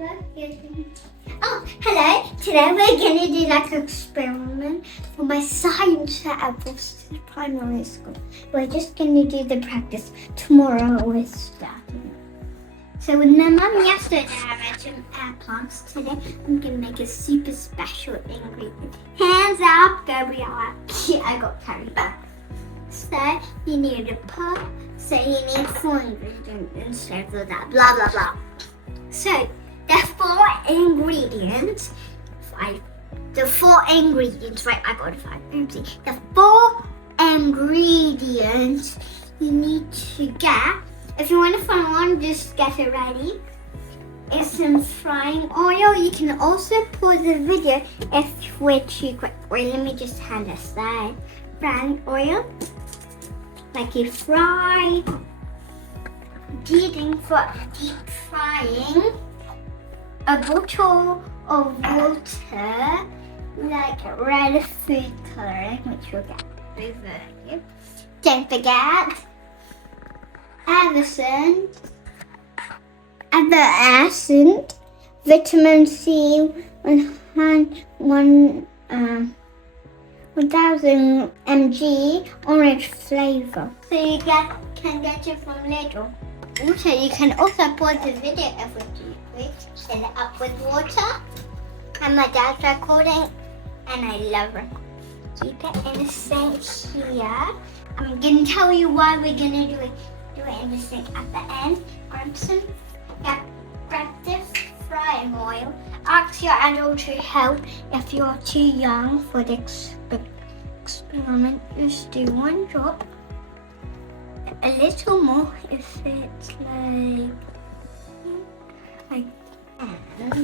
Oh, hello. Today we're going to do like an experiment for my science at Boston Primary School. We're just going to do the practice. Tomorrow we're starting. So with my mum yesterday I made some air plants. Today I'm going to make a super special ingredient. Hands up, Gabriella. I got carried back. So you need a pot. So you need 4 ingredients instead of that. Blah, blah, blah. So the 4 ingredients. The 4 ingredients. Right, I got 5. Oopsie. The 4 ingredients you need to get. If you want to find one, just get it ready. It's some frying oil. You can also pause the video if we're too quick. Wait, let me just hand aside. Frying oil. Like you fry. Deep frying. A bottle of water. Like red food coloring, which we'll get over here. Don't forget. Effervescent, vitamin C, 1000 mg orange flavor. So you can get it from Lidl. Also, you can also pause the video if we fill it up with water. And my dad's recording, and I love it. Keep it in the sink here. I'm gonna tell you why we're gonna do it in the sink at the end. Grab this frying oil. Ask your adult to help if you're too young for the experiment. Just do 1 drop. A little more if it's like that.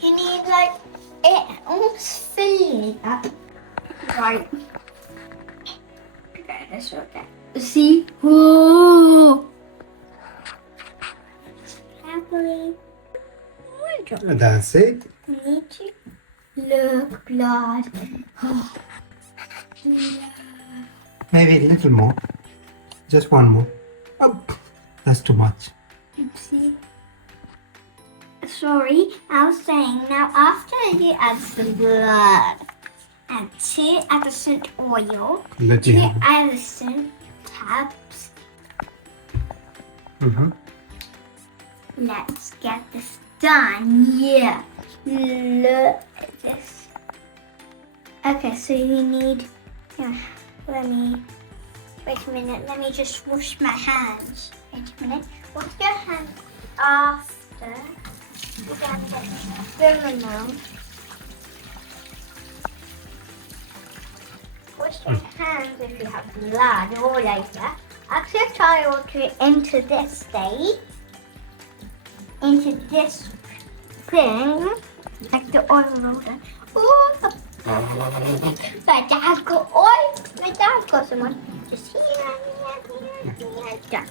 You need like it almost filling up. Right. Okay, that's okay. See? Whoa! Happily. That's it. Need to look blood. Maybe a little more. Just 1 more. Oh, that's too much. Oopsie. Sorry, I was saying now after you add some blood, add 2 Effervescent oil, 2 Effervescent tabs. Let's get this done. Yeah. Look at this. Okay, so you need. Wait a minute. Let me just wash my hands. Wait a minute. Wash your hands after. You can get criminal. Wash your hands if you have blood all over. Ask your child to enter this state. Into this thing, like the oil roller. Oh, my dad got oil. My dad got someone just here. Done.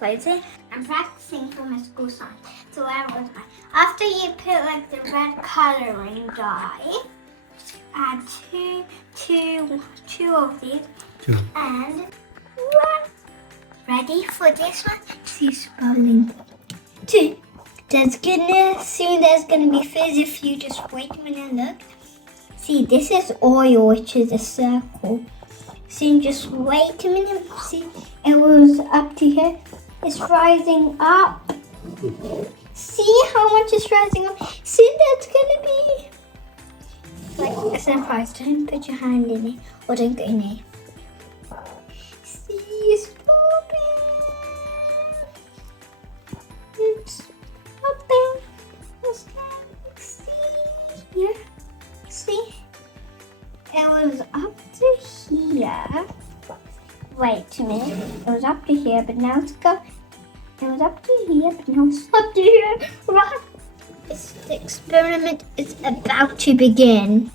Close it. I'm practicing for my school science. So where was I? After you put like the red coloring dye, add two of these, and 1. Ready for this one? See spelling. 2. There's gonna be fizz if you just wait a minute and look. See, this is oil, which is a circle. See, just wait a minute. See, it was up to here. It's rising up. See how much it's rising up? See, that's gonna be like a surprise. Don't put your hand in it or don't go in it. See, it's popping. It's popping. See here. See? It was up to here. Wait a minute. It was up to here, but now it's gone. It was up to here, but now it's up to here. Right. The experiment is about to begin.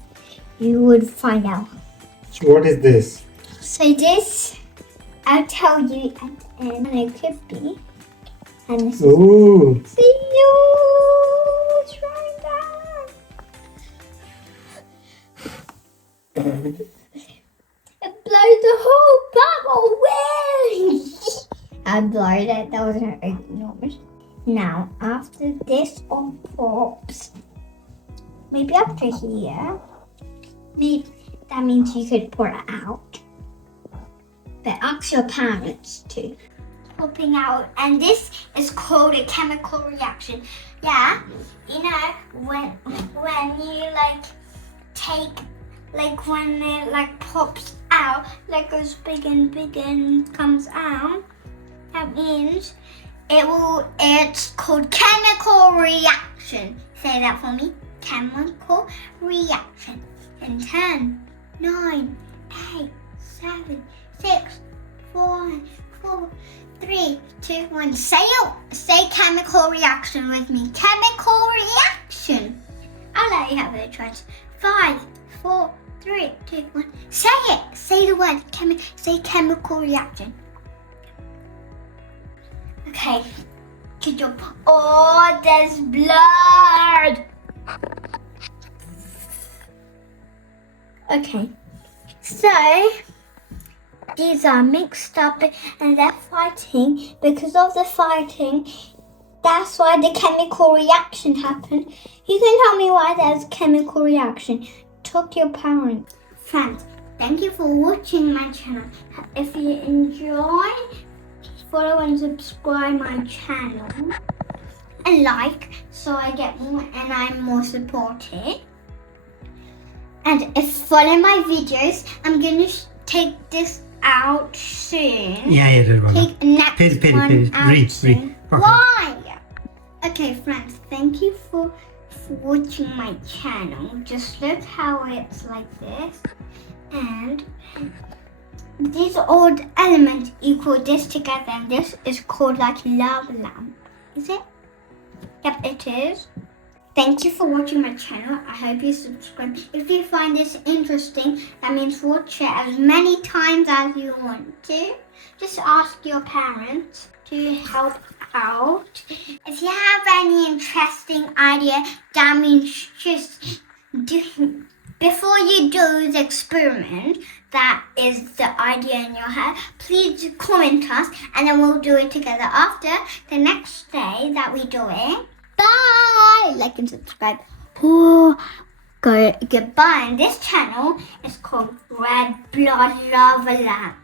You would find out. What is this? So this, I'll tell you at the end. And it could be. And this Ooh. is. See you. It's right there. It blows the whole bubble away. I blurred it. That wasn't enormous. Now, after this all pops, maybe up to here, maybe that means you could pour it out. But ask your parents too. Popping out, and this is called a chemical reaction. Yeah, you know when you like take like when it like pops out, like goes big and comes out. That means it's called chemical reaction. Say that for me. Chemical reaction. In 10, 9, 8, 7, 6, 5, 4, 3, 2, 1. Say chemical reaction with me. Chemical reaction. I'll let you have a choice. 5, 4, 3, 2, 1. Say it. Say the word. Say chemical reaction. Okay. Good job. Oh, there's blood. Okay. So these are mixed up and they're fighting. Because of the fighting, that's why the chemical reaction happened. You can tell me why there's chemical reaction. Talk to your parents. Friends, thank you for watching my channel. If you enjoy, follow and subscribe my channel. And like, so I get more and I'm more supported. And if follow my videos, I'm going to take this out soon. Yeah, Take next one out soon. Read. Okay. Why? Okay, friends, thank you for watching my channel. Just look how it's like this. And these old elements equal this together. And this is called like lava lamp. Is it? Yep, it is. Thank you for watching my channel. I hope you subscribe. If you find this interesting, that means watch it as many times as you want to. Just ask your parents to help out. If you have any interesting idea, that means just do, before you do the experiment, that is the idea in your head, please comment us and then we'll do it together after the next day that we do it. Bye! Like and subscribe. Oh, goodbye. And this channel is called Red Blood Lava Lamp.